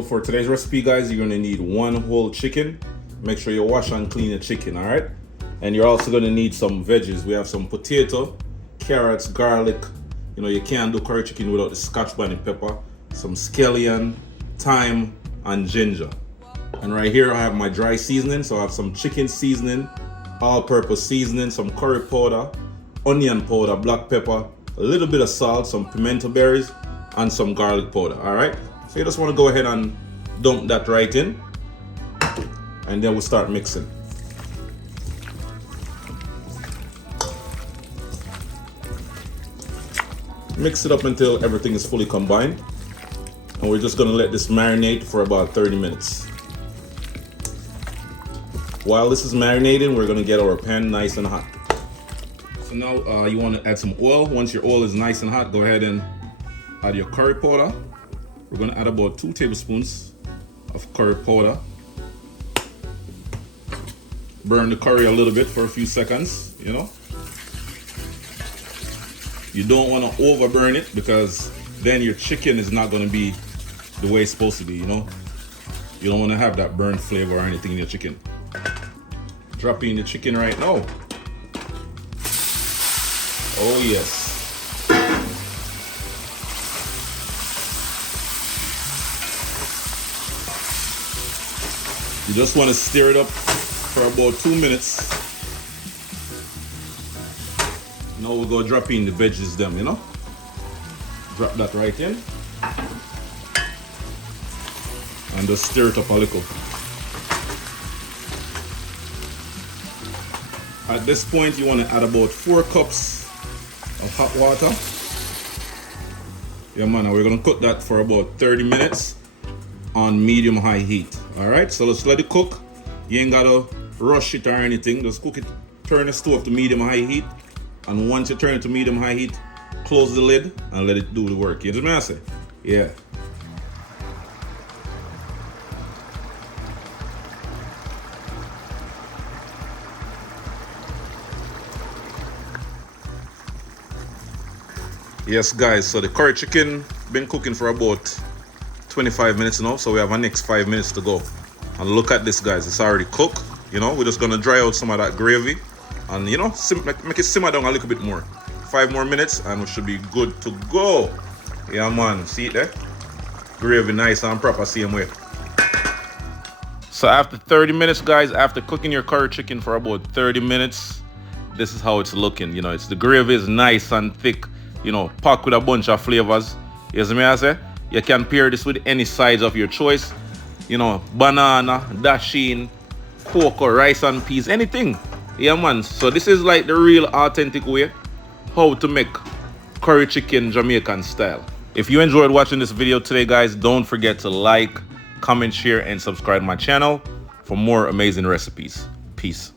So for today's recipe, guys, you're gonna need one whole chicken. Make sure you wash and clean the chicken, all right? And you're also gonna need some veggies. We have some potato, carrots, garlic. You know, you can't do curry chicken without the scotch bonnet pepper, some scallion, thyme, and ginger. And right here I have my dry seasoning. So I have some chicken seasoning, all-purpose seasoning, some curry powder, onion powder, black pepper, a little bit of salt, some pimento berries, and some garlic powder, all right? So you just want to go ahead and dump that right in, and then we'll start mixing. Mix it up until everything is fully combined, and we're just going to let this marinate for about 30 minutes. While this is marinating, we're going to get our pan nice and hot. So now you want to add some oil. Once your oil is nice and hot, go ahead and add your curry powder. We're going to add about 2 tablespoons of curry powder. Burn the curry a little bit for a few seconds, you know. You don't want to overburn it because then your chicken is not going to be the way it's supposed to be, you know. You don't want to have that burnt flavor or anything in your chicken. Drop in the chicken right now. Oh yes. You just want to stir it up for about 2 minutes. Now we'll go drop in the veggies them, you know. Drop that right in. And just stir it up a little. At this point, you want to add about 4 cups of hot water. Yeah, man, we're going to cook that for about 30 minutes on medium-high heat. All right, so let's let it cook. You ain't got to rush it or anything. Just cook it, turn the stove to medium-high heat. And once you turn it to medium-high heat, close the lid and let it do the work. You know what I say? Yeah. Yes, guys, so the curry chicken been cooking for about 25 minutes now, so we have our next 5 minutes to go. And look at this, guys, it's already cooked. You know, we're just gonna dry out some of that gravy and, you know, make it simmer down a little bit more. 5 more minutes and we should be good to go. Yeah, man, see it there? Gravy nice and proper, same way. So after 30 minutes, guys, after cooking your curry chicken for about 30 minutes, this is how it's looking. You know, the gravy is nice and thick, you know, packed with a bunch of flavors. You see me I say? You can pair this with any sides of your choice. You know, banana, dasheen, cocoa, rice and peas, anything. Yeah, man. So this is like the real authentic way how to make curry chicken Jamaican style. If you enjoyed watching this video today, guys, don't forget to like, comment, share, and subscribe to my channel for more amazing recipes. Peace.